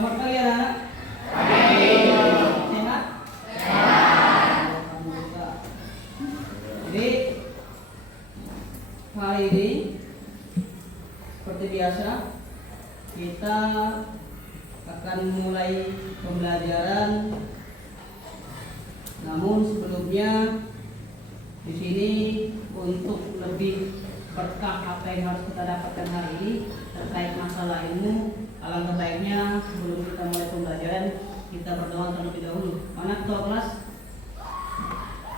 Selamat pagi anak-anak. Sehat? Alhamdulillah. Jadi hari ini seperti biasa kita akan mulai pembelajaran. Namun sebelumnya di sini untuk lebih berkah apa yang harus kita dapatkan hari ini terkait masalah ilmu, alangkah baiknya sebelum kita mulai pembelajaran kita berdoa terlebih dahulu. Mana ketua kelas?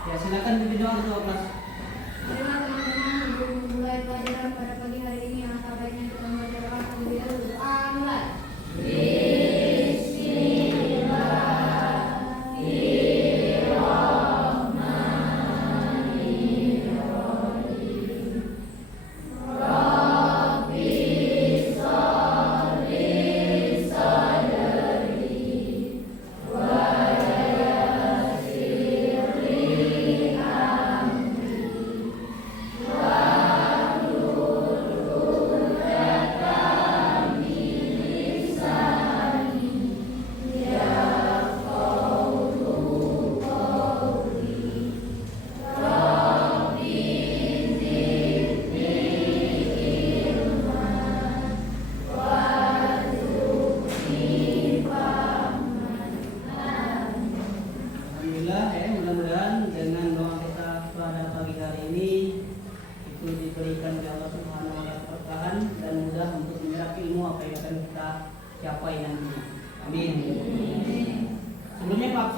Ya silakan pimpin doa ketua kelas. Terima teman-teman sebelum memulai pelajaran pada pagi hari ini alangkah baiknya kita membaca terlebih dahulu. Doa mulai.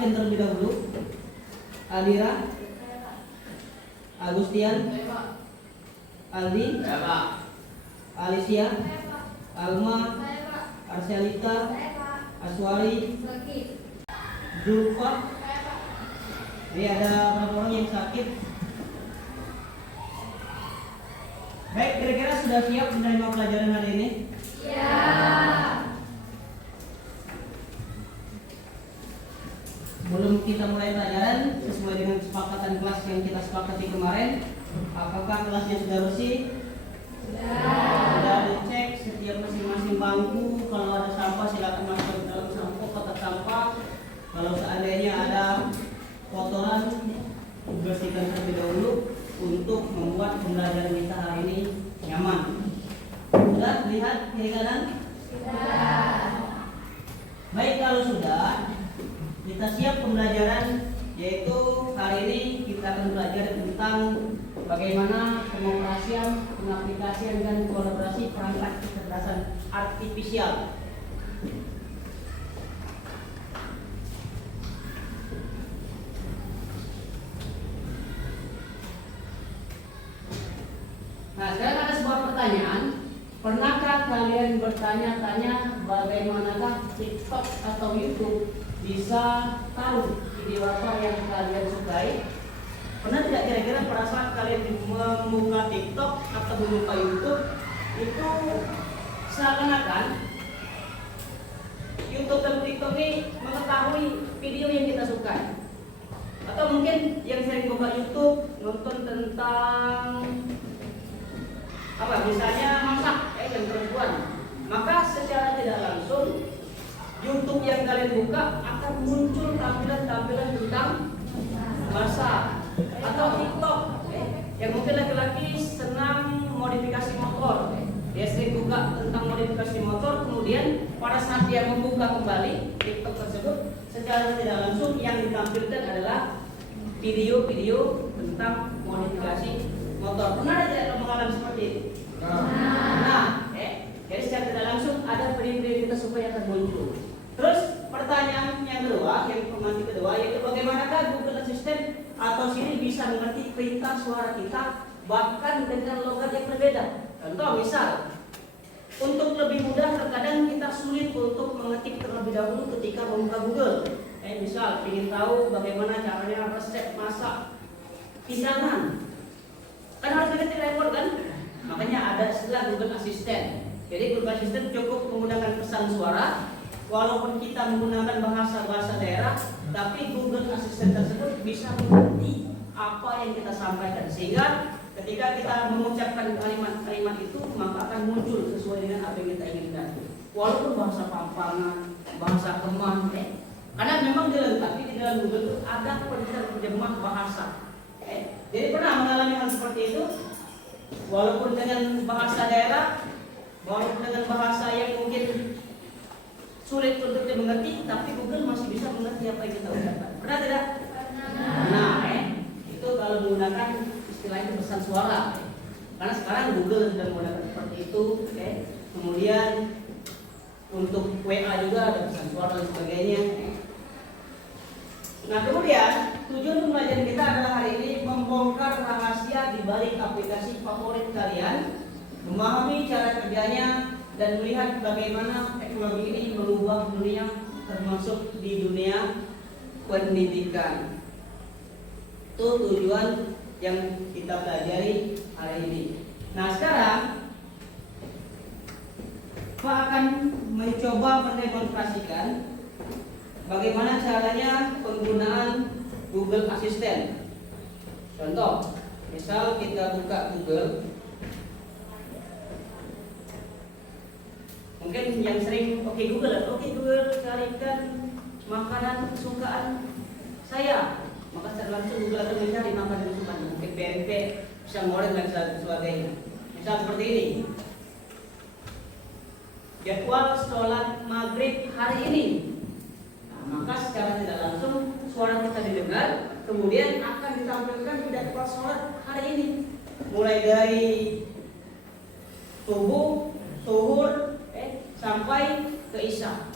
Terlebih dahulu Adira, Agustian, Aldi, Alicia, Alma, Arsyalita, Aswari, Zulfa. Jadi ada beberapa orang yang sakit. Baik, kira-kira sudah siap menerima pelajaran hari ini? Sebelum kita mulai pelajaran sesuai dengan kesepakatan kelas yang kita sepakati kemarin, apakah kelasnya sudah bersih? Sudah dicek setiap masing-masing bangku. Kalau ada sampah silakan masuk ke dalam sampah kotak sampah. Kalau seandainya ada kotoran bersihkan terlebih dahulu untuk membuat pembelajaran kita hari ini nyaman. Sudah lihat kiri kanan? Baik, kalau sudah kita siap pembelajaran, yaitu hari ini kita akan belajar tentang bagaimana pengoperasian, pengaplikasian dan kolaborasi perangkat kecerdasan artifisial. Nah, sekarang ada sebuah pertanyaan. Pernahkah kalian bertanya-tanya bagaimanakah TikTok atau YouTube bisa tahu video apa yang kalian sukai? Pernah tidak kira-kira pada saat kalian membuka TikTok atau membuka YouTube itu seakan-akan YouTube dan TikTok ini mengetahui video yang kita sukai? Atau mungkin yang sering buka YouTube nonton tentang apa? Misalnya masak, yang perempuan. Maka secara tidak langsung YouTube yang kalian buka akan muncul tampilan-tampilan tentang masak. Atau TikTok, yang mungkin laki-laki senang modifikasi motor, dia sering buka tentang modifikasi motor. Kemudian pada saat dia membuka kembali TikTok tersebut, secara tidak langsung yang ditampilkan adalah video-video tentang modifikasi motor. Pernah ada tidak mengalami seperti itu? Jadi secara tidak langsung ada video-video kita supaya akan muncul. Terus pertanyaan yang kedua, yang pemantik kedua, yaitu bagaimanakah Google Assistant atau Siri bisa mengerti perintah suara kita bahkan dengan logat yang berbeda? Contoh misal, untuk lebih mudah terkadang kita sulit untuk mengetik terlebih dahulu ketika membuka Google. Misal ingin tahu bagaimana caranya resep masak pisangan, kan harus diketik repot kan? Makanya ada istilah Google Assistant. Jadi Google Assistant cukup menggunakan pesan suara. Walaupun kita menggunakan bahasa daerah, tapi Google Assistant tersebut bisa mengerti apa yang kita sampaikan, sehingga ketika kita mengucapkan kalimat-kalimat itu maka akan muncul sesuai dengan apa yang kita inginkan. walaupun bahasa Pampangan, bahasa Kemang, karena memang dilengkapi di dalam Google itu ada penerjemah bahasa. Jadi pernah mengalami hal seperti itu, walaupun dengan bahasa daerah, walaupun dengan bahasa yang mungkin sulit untuk dimengerti, tapi Google masih bisa mengerti apa yang kita ucapkan. Pernah tidak? Nah, itu kalau menggunakan istilah itu pesan suara. Karena sekarang Google sudah menggunakan seperti itu. Kemudian untuk WA juga ada pesan suara dan sebagainya. Nah, kemudian tujuan pembelajaran kita adalah hari ini membongkar rahasia di balik aplikasi favorit kalian, memahami cara kerjanya, dan melihat bagaimana teknologi ini mengubah dunia, termasuk di dunia pendidikan. Itu tujuan yang kita pelajari hari ini. Nah, sekarang Pak akan mencoba mendemonstrasikan bagaimana caranya penggunaan Google Assistant. Contoh, misal kita buka Google. Mungkin yang sering Google, carikan makanan kesukaan saya. Maka secara langsung Google akan mencari makanan kesukaan. Mungkin PMP, pisang goreng dan sebagainya. Misal seperti ini. Jadwal sholat maghrib hari ini. Maka secara tidak langsung suara kita didengar, kemudian akan ditampilkan di jadwal sholat hari ini, mulai dari subuh, zuhur, sampai ke isya.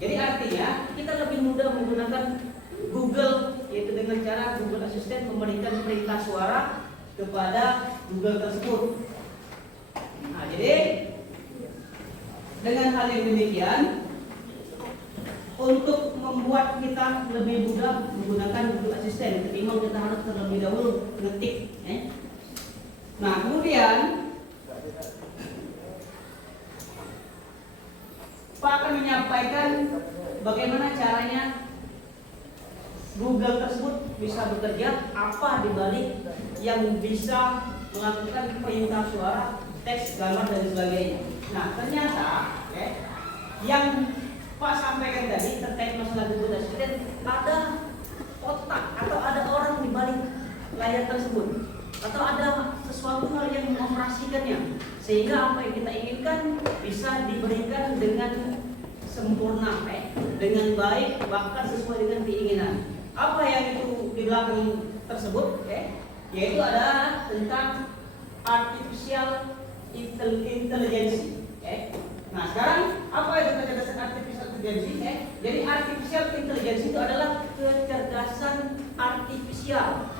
Jadi artinya kita lebih mudah menggunakan Google, yaitu dengan cara Google Assistant memberikan perintah suara kepada Google tersebut. Nah, jadi dengan hal yang demikian, untuk membuat kita lebih mudah menggunakan Google Assistant ketimbang kita harus terlebih dahulu ngetik. Nah, kemudian Pak akan menyampaikan bagaimana caranya Google tersebut bisa bekerja, apa dibalik yang bisa melakukan perintah suara, teks, gambar dan sebagainya. Nah, ternyata yang Pak sampaikan tadi terkait masalah Google Assistant, ada otak atau ada orang di balik layar tersebut, atau ada sesuatu hal yang mengoperasikannya, sehingga apa yang kita inginkan bisa diberikan dengan sempurna, dengan baik, bahkan sesuai dengan keinginan. Apa yang itu di belakang tersebut, yaitu adalah tentang artificial intelligence. Nah, sekarang apa itu kecerdasan artificial intelligence? Jadi artificial intelligence itu adalah kecerdasan artifisial.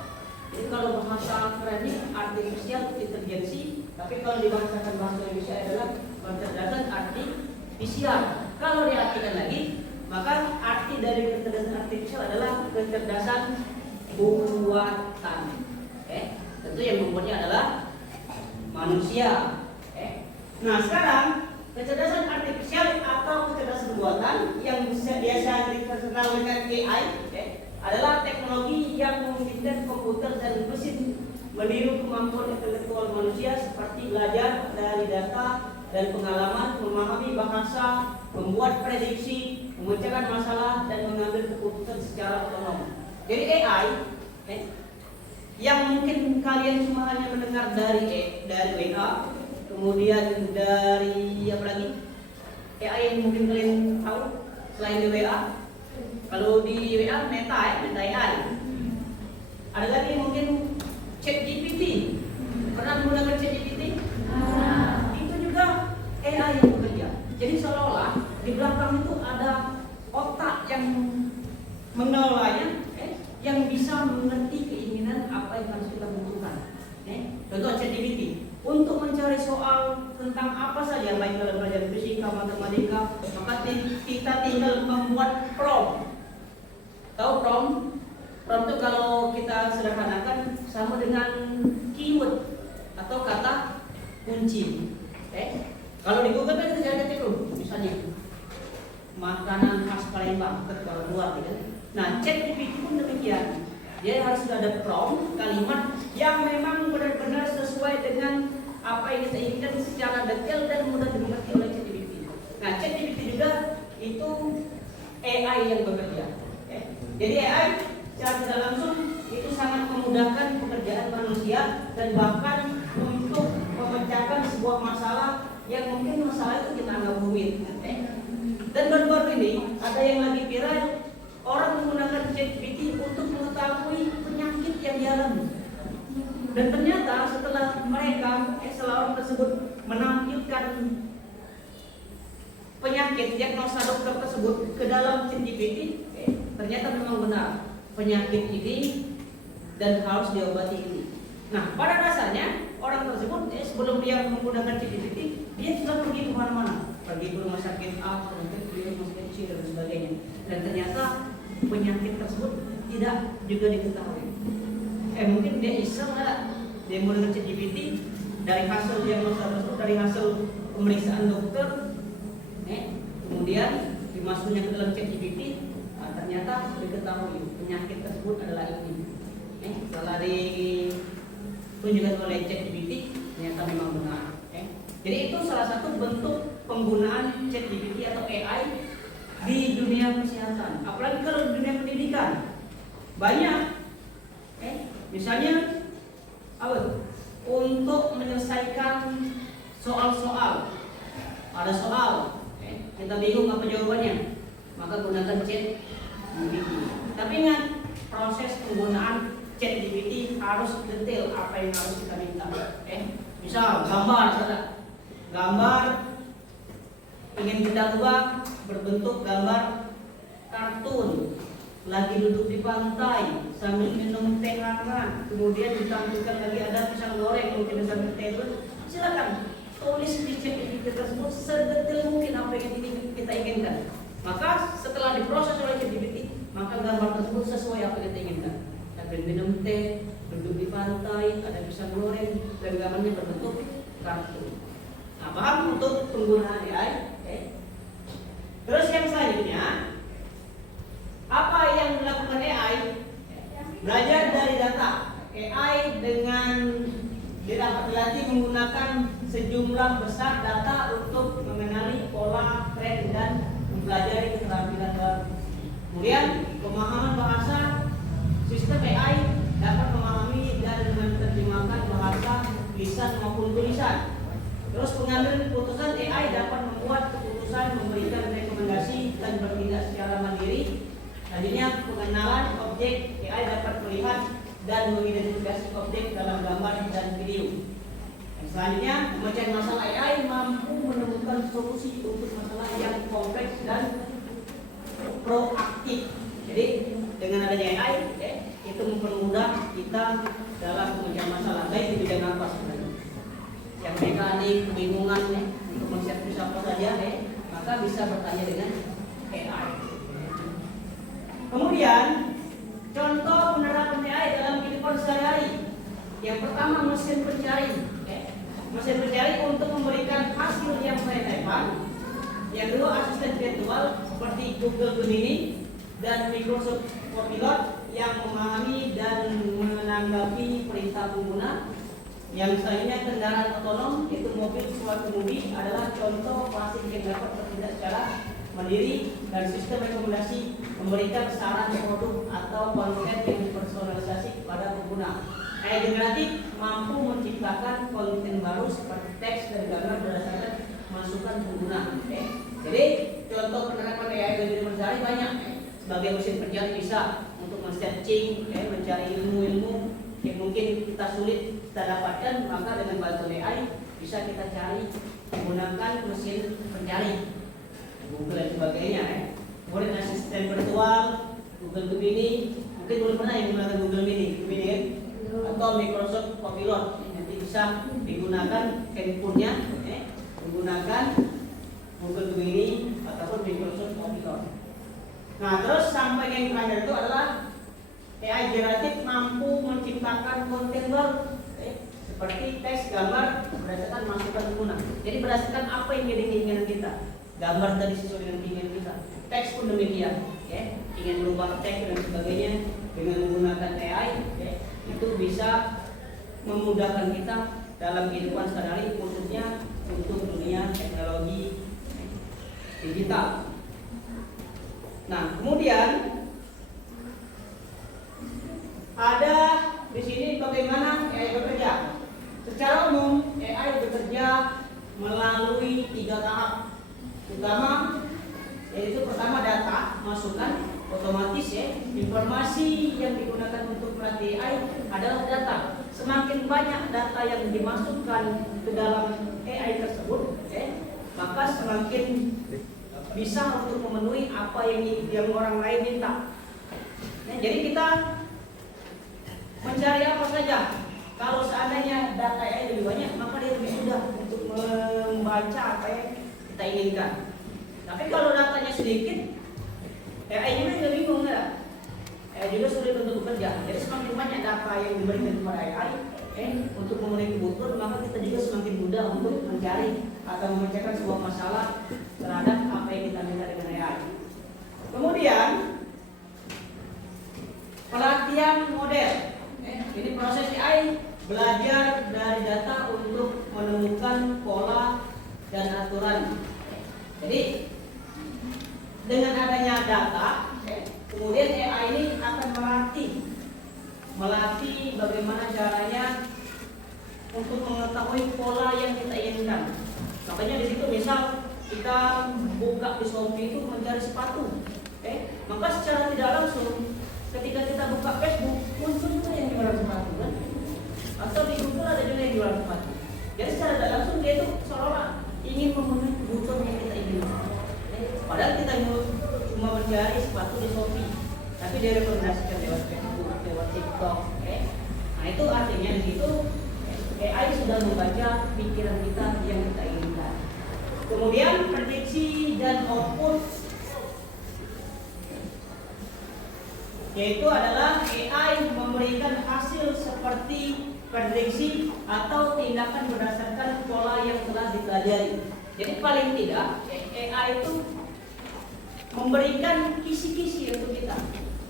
Jadi kalau bahasa kerennya artificial intelligence, tapi kalau dibahasakan bahasa Indonesia adalah kecerdasan artifisial. Kalau diartikan lagi, maka arti dari kecerdasan artifisial adalah kecerdasan buatan. Tentu yang membuatnya adalah manusia. Nah, sekarang kecerdasan artifisial atau kecerdasan buatan yang biasa dikenal dengan AI adalah teknologi yang memungkinkan komputer dan mesin meniru kemampuan intelektual manusia seperti belajar dari data dan pengalaman, memahami bahasa, membuat prediksi, memecahkan masalah, dan mengambil keputusan secara otonom. Jadi AI yang mungkin kalian cuma hanya mendengar dari WA, kemudian dari apa lagi? AI yang mungkin kalian tahu selain di WA. Kalau di WA Meta AI. Ada lagi mungkin ChatGPT. Pernah menggunakan ChatGPT? Itu juga AI yang bekerja. Jadi seolah-olah di belakang itu ada otak yang mengelolanya, yang bisa mengerti keinginan apa yang harus kita butuhkan. Contoh ChatGPT. Untuk mencari soal tentang apa saja, baik dalam pelajaran fisika, matematika, maka kita tinggal membuat prompt. Tahu prompt? Prompt itu kalau kita sederhanakan sama dengan keyword atau kata kunci. Kalau di Google kan kita cari ketik dulu, misalnya makanan khas Palembang, kalau luar gitu. Nah, ChatGPT pun demikian. Dia harus ada prompt, kalimat yang memang benar-benar sesuai dengan apa yang kita inginkan secara detail dan mudah dimengerti oleh ChatGPT. Nah, ChatGPT itu AI yang bekerja. Jadi AI secara tidak langsung itu sangat memudahkan pekerjaan manusia dan bahkan untuk memecahkan sebuah masalah yang mungkin masalah itu kita anggap rumit. Dan baru-baru ini ada yang lagi viral, orang menggunakan ChatGPT untuk mengetahui penyakit yang dialami. Dan ternyata setelah orang tersebut menampilkan penyakit diagnosa dokter tersebut ke dalam ChatGPT, ternyata memang benar penyakit ini dan harus diobati ini. Nah, pada dasarnya orang tersebut sebelum dia menggunakan ChatGPT, dia sudah pergi kemana-mana, pergi ke rumah sakit A, pergi ke rumah sakit C dan sebagainya. Dan ternyata penyakit tersebut tidak juga diketahui. Mungkin dia iseng lah, dia menggunakan ChatGPT dari hasil diagnosa tersebut, dari hasil pemeriksaan dokter, kemudian dimasuknya ke dalam ChatGPT, ternyata diketahui penyakit tersebut adalah ini. Setelah ditunjukkan oleh ChatGPT, ternyata memang benar. Jadi itu salah satu bentuk penggunaan ChatGPT atau AI di dunia kesehatan. Apalagi kalau di dunia pendidikan, banyak. Misalnya untuk menyelesaikan soal-soal, ada soal, kita bingung apa jawabannya, maka gunakan ChatGPT. Tapi ingat, proses penggunaan ChatGPT harus detail apa yang harus kita minta. Misal gambar ingin kita ubah berbentuk gambar kartun, lagi duduk di pantai sambil minum teh hangat, kemudian ditampilkan lagi ada pisang goreng mungkin sambil teh itu, silakan tulis di ChatGPT tersebut sedetail mungkin apa yang kita inginkan. Maka setelah diproses oleh ChatGPT, maka gambar tersebut sesuai apa yang kita inginkan. Sambil minum teh, duduk di pantai, ada pisang goreng, dan gambarnya berbentuk kartun. Nah, paham untuk penggunaan AI? Terus yang selanjutnya, apa yang dilakukan AI? Belajar dari data. AI dengan dilatih menggunakan sejumlah besar data untuk mengenali pola, tren, dan mempelajari keterampilan baru. Kemudian pemahaman bahasa, sistem AI dapat memahami dan menerjemahkan bahasa lisan maupun tulisan. Terus pengambilan keputusan, AI dapat membuat keputusan, memberikan rekomendasi dan bertindak secara mandiri. Selanjutnya pengenalan objek, AI dapat melihat dan mengidentifikasi objek dalam gambar dan video. Selanjutnya pemecahan masalah, AI mampu menemukan solusi untuk masalah yang kompleks dan proaktif. Jadi dengan adanya AI, itu mempermudah kita dalam pemecahan masalah, baik di bidang apa sebenarnya. Yang mekanik, kebingungan, untuk menservis apa saja, maka bisa bertanya dengan AI. Kemudian contoh penerapan AI dalam kehidupan sehari-hari. Yang pertama, mesin pencari. Mesin pencari untuk memberikan hasil yang relevan. Yang kedua, asisten virtual seperti Google Gemini dan Microsoft Copilot yang memahami dan menanggapi perintah pengguna. Yang selanjutnya kendaraan otonom, itu mobil suatu kemudi, adalah contoh klasik yang dapat bertindak secara mandiri dan sistem rekomendasi memberikan saran produk atau konten yang dipersonalisasi kepada pengguna. AI generatif mampu menciptakan konten baru seperti teks dan gambar berdasarkan masukan pengguna. Jadi contoh penerapan AI di kehidupan sehari banyak. Sebagai mesin pencari bisa untuk men-searching, mencari ilmu-ilmu yang mungkin kita sulit kita dapatkan, maka dengan bantuan AI bisa kita cari menggunakan mesin pencari, Google dan sebagainya. Kemudian asisten virtual, Google Gemini, mungkin belum pernah yang menggunakan Google Gemini, atau Microsoft Copilot, nanti bisa digunakan handphonenya, menggunakan Google Gemini ataupun Microsoft Copilot. Nah, terus sampai yang terakhir itu adalah AI generatif mampu menciptakan konten baru, seperti teks, gambar berdasarkan masukan pengguna. Jadi berdasarkan apa yang jadi keinginan kita. Gambar tadi sesuai dengan keinginan kita. Teks pun demikian, ingin merubah teks dan sebagainya dengan menggunakan AI, itu bisa memudahkan kita dalam kehidupan sehari-hari, khususnya untuk dunia teknologi digital. melalui 3 tahap utama, yaitu pertama data masukkan otomatis ya. Informasi yang digunakan untuk melatih AI adalah data. Semakin banyak data yang dimasukkan ke dalam AI tersebut maka semakin bisa untuk memenuhi apa yang orang lain minta. Jadi kita mencari apa saja. Kalau seandainya data AI lebih banyak, maka dia lebih mudah untuk membaca apa yang kita inginkan. Tapi kalau datanya sedikit, AI juga bingung kan? AI juga sulit untuk bekerja. Jadi semakin banyak data yang diberikan kepada AI untuk memenuhi kebutuhan, maka kita juga semakin mudah untuk mencari atau memecahkan sebuah masalah terhadap apa yang kita minta dengan AI. Kemudian pelatihan model. Ini proses AI belajar dari data untuk menemukan pola dan aturan. Jadi dengan adanya data, kemudian AI ini akan melatih bagaimana caranya untuk mengetahui pola yang kita inginkan. Makanya di situ misal kita buka di Shopee itu mencari sepatu, maka secara tidak langsung ketika kita buka Facebook muncul juga yang jualan sepatu kan? Atau di Google ada juga yang jualan sepatu. Jadi secara tidak langsung dia itu seolah ingin memenuhi kebutuhan yang kita inginkan. Padahal kita cuma mencari sepatu di Shopee, tapi dia rekomendasikan lewat Facebook, lewat TikTok. Nah itu artinya di situ AI sudah membaca pikiran kita yang kita inginkan. Kemudian prediksi dan output, yaitu adalah AI memberikan hasil seperti prediksi atau tindakan berdasarkan pola yang telah dipelajari. Jadi paling tidak AI itu memberikan kisi-kisi untuk kita,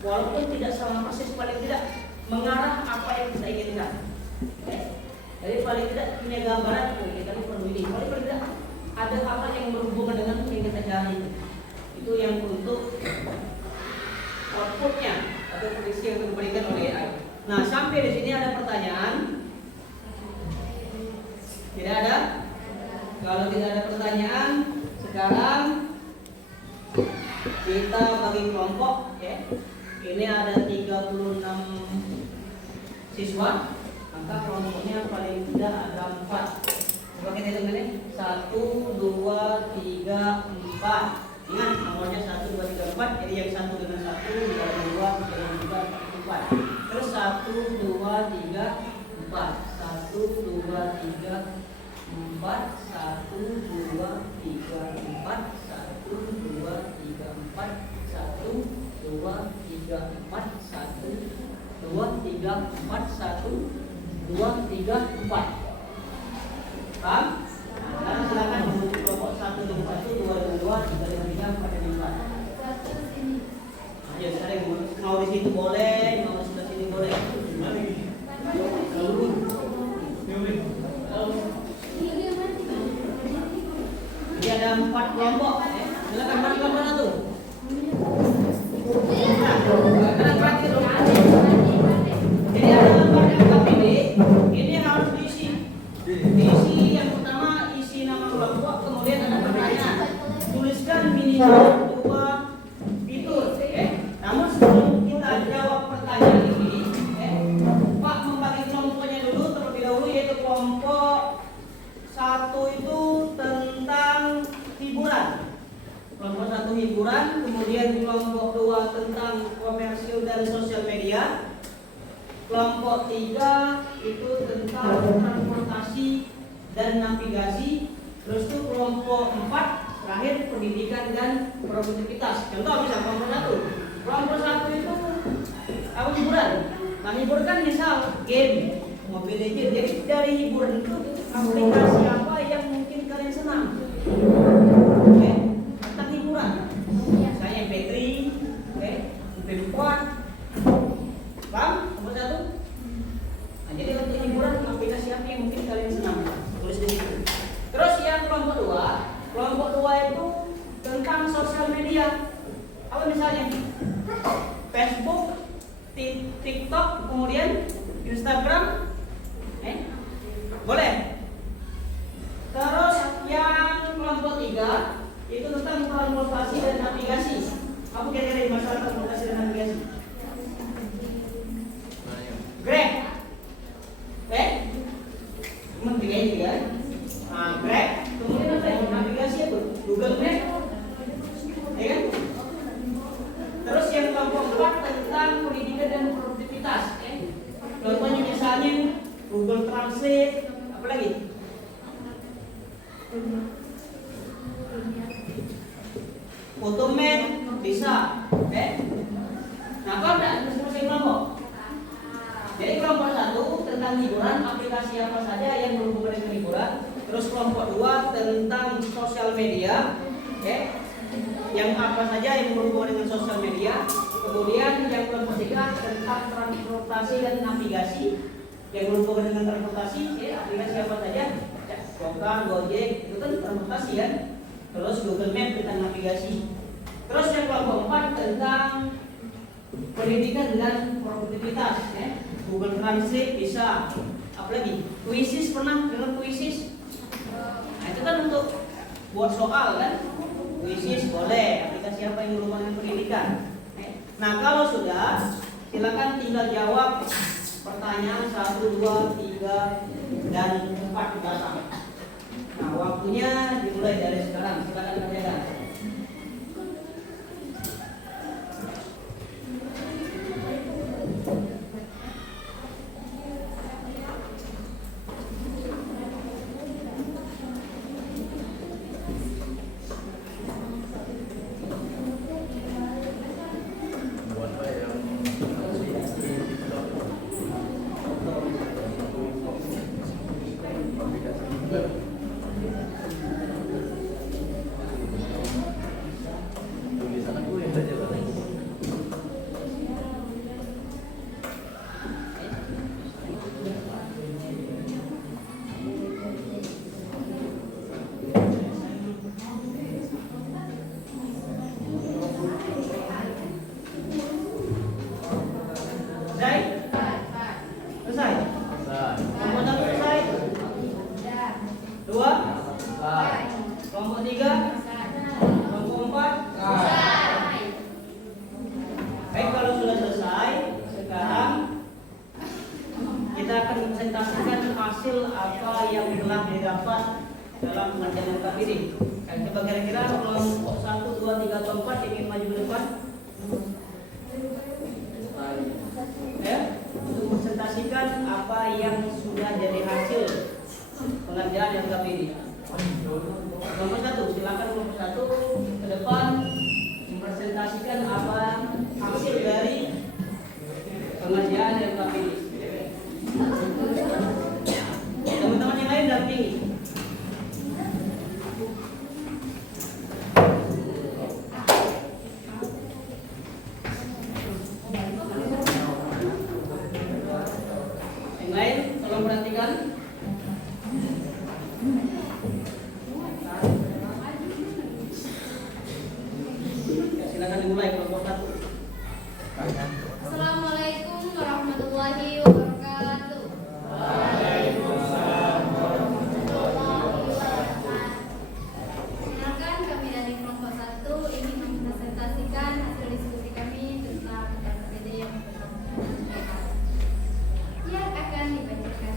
walaupun tidak sama persis, paling tidak mengarah apa yang kita inginkan. Jadi paling tidak punya gambaran kita perlu ini. Paling tidak ada apa yang berhubungan dengan yang kita cari. Itu yang untuk outputnya atau prediksi yang diberikan oleh AI. Nah, sampai di sini ada pertanyaan? Tidak ada? Kalau tidak ada pertanyaan, sekarang kita bagi kelompok ya. Ini ada 36 siswa, maka kelompoknya paling tidak ada 4. Coba kita hitung ini. 1, 2, 3, 4. Ingat nomornya 1, 2, 3, 4. Jadi yang 1 dengan 1, 2, 3 dengan 3, 4. Terus 1, 2, 3, 4. 1, 2, 3, 4. 1, 2, 3, 4. 1, 2, 3, 4. 1, 2, 3, 4. 1, 2, 3, 4. 1, 2, 3, 4. Paham? Sekarang silakan membentuk kelompok 1 dengan 1, 2 dengan 2, 3 dengan 3, 4 dengan 4. Ayo sekarang mau di situ boleh, mau di sebelah sini boleh. Jadi ada 4 kelompok. Silakan bagi kelompok 1. Karena praktik dong. Jadi ada gambar yang ini harus diisi. Diisi yang pertama isi nama kelompok, kemudian ada pertanyaan. Tuliskan minimal 2 fitur. Namun sebelum kita jawab pertanyaan ini, Pak membagi kelompoknya dulu terlebih dahulu, yaitu kelompok 1 itu tentang hiburan. Kelompok 1 hiburan, kemudian kelompok 2 tentang komersil dan sosial media. Kelompok 3 itu tentang transportasi dan navigasi. Terus itu kelompok 4 terakhir pendidikan dan produktivitas. Contoh misal kelompok 1. Kelompok 1 itu apa hiburan? Nah hiburan kan misal game, Mobile Legends. Jadi dari hiburan itu aplikasi apa yang mungkin kalian senang? Tentang hiburan. Misalnya MP3, MP4. Paham? Kelompok 1. Nah, jadi untuk hiburan aplikasi apa yang mungkin kalian senang? Tulis di situ. Terus yang kelompok 2, kelompok 2 itu tentang sosial media. Apa misalnya? Facebook, TikTok, kemudian Instagram. Boleh? Terus 3 itu tentang transportasi dan navigasi. Apa kira-kira di masalah transportasi dan navigasi? Grab. Cuma 3 ini kan? Nah, Grab. Kemudian apa yang navigasi itu? Google Map. Ya kan? Terus yang kelompok 4 tentang pendidikan dan produktivitas. Contohnya misalnya Google Translate, apa lagi? Photomat bisa, Nah, apa enggak masing-masing kelompok? Jadi kelompok 1 tentang hiburan, aplikasi apa saja yang berhubungan dengan hiburan. Terus kelompok 2 tentang sosial media, yang apa saja yang berhubungan dengan sosial media. Kemudian yang kelompok 3 tentang transportasi dan navigasi, yang berhubungan dengan transportasi, aplikasi apa saja? Gokar, Gojek, itu kan transportasi kan. Terus Google Map tentang navigasi. Terus yang kelompok 4 tentang pendidikan dan produktivitas, Google Translate bisa. Apalagi Quizzes, pernah dengar Quizzes? Nah, itu kan untuk buat soal kan. Quizzes boleh, aplikasi apa yang berhubungan dengan pendidikan. Nah, kalau sudah, silakan tinggal jawab pertanyaan 1, 2, 3 dan 4 ke belakang. Nah, waktunya dimulai dari sekarang. Silakan kerjakan. Assalamualaikum warahmatullahi wabarakatuh. Waalaikumsalam warahmatullahi wabarakatuh. Perkenalkan, kami dari kelompok 1 ingin mempresentasikan hasil diskusi kami tentang RPD yang yang akan dibacakan.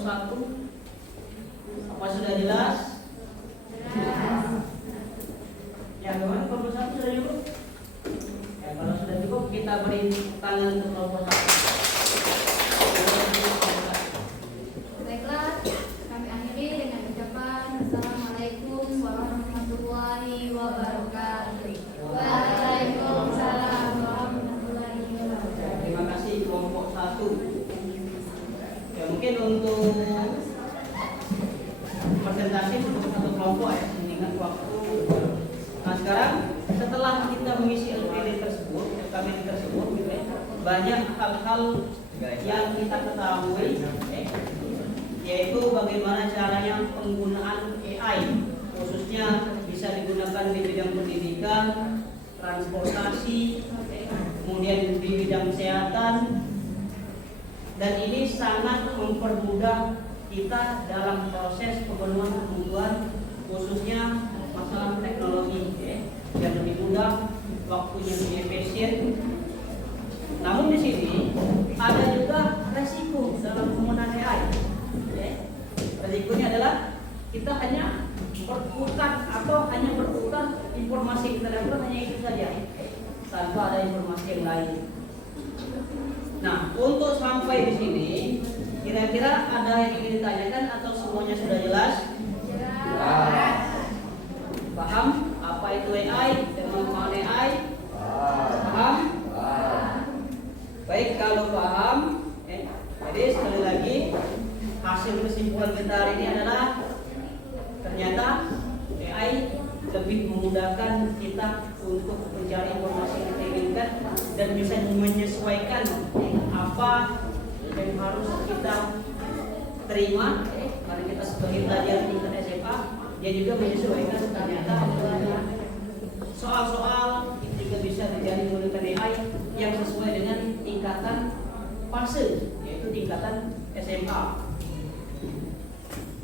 kelompok 1? Apa sudah jelas? Yang mana kelompok 1 sudah cukup? Ya, kalau sudah cukup kita beri tangan untuk kelompok 1. Baiklah, kami akhiri dengan ucapan Assalamualaikum warahmatullahi wabarakatuh. Waalaikumsalam warahmatullahi wabarakatuh. Terima kasih kelompok 1. Ya, mungkin untuk presentasi untuk satu kelompok ya, mengingat waktu. Nah sekarang setelah kita mengisi LPD tersebut, LKPD tersebut, gitu ya, banyak hal-hal yang kita ketahui, yaitu bagaimana caranya penggunaan AI, khususnya bisa digunakan di bidang pendidikan, transportasi, kemudian di bidang kesehatan, dan ini sangat mempermudah kita dalam proses pemenuhan kebutuhan, khususnya masalah teknologi, yang lebih mudah, waktunya lebih efisien. Namun di sini ada juga resiko dalam penggunaan AI. Resikonya adalah kita hanya berputar atau hanya berputar informasi yang kita dapat hanya itu saja, tanpa ada informasi yang lain. Nah, untuk sampai di sini, kira-kira ada yang ingin ditanyakan atau semuanya sudah jelas? Jelas. Paham apa itu AI dan manfaat AI? Paham? Baik, kalau paham, jadi sekali lagi hasil kesimpulan kita hari ini adalah ternyata AI lebih memudahkan kita untuk mencari informasi yang kita inginkan dan bisa menyesuaikan apa yang harus kita terima, karena kita sebagai pelajar tingkat SMA, dia juga menyesuaikan ternyata soal-soal itu juga bisa dijadi menggunakan AI yang sesuai dengan tingkatan fase, yaitu tingkatan SMA.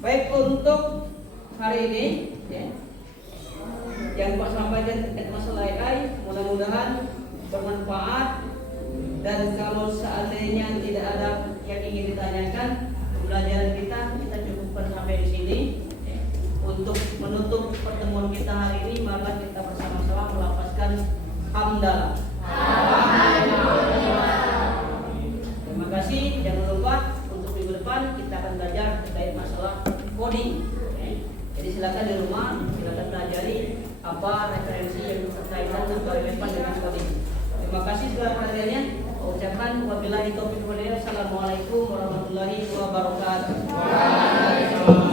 Baik, untuk hari ini yang Pak sampaikan terkait masalah AI mudah-mudahan bermanfaat, dan kalau seandainya tidak ada yang ingin ditanyakan, pembelajaran kita cukupkan sampai di sini. Untuk menutup pertemuan kita hari ini, mari kita bersama-sama melafazkan hamdalah. Terima kasih. Jangan lupa untuk minggu depan kita akan belajar terkait masalah coding. Jadi silakan di rumah, silakan pelajari apa referensi yang berkaitan atau relevan dengan coding. Terima kasih segala perhatiannya. Ucapkan wabillahi taufiq wal hidayah. Assalamualaikum warahmatullahi wabarakatuh.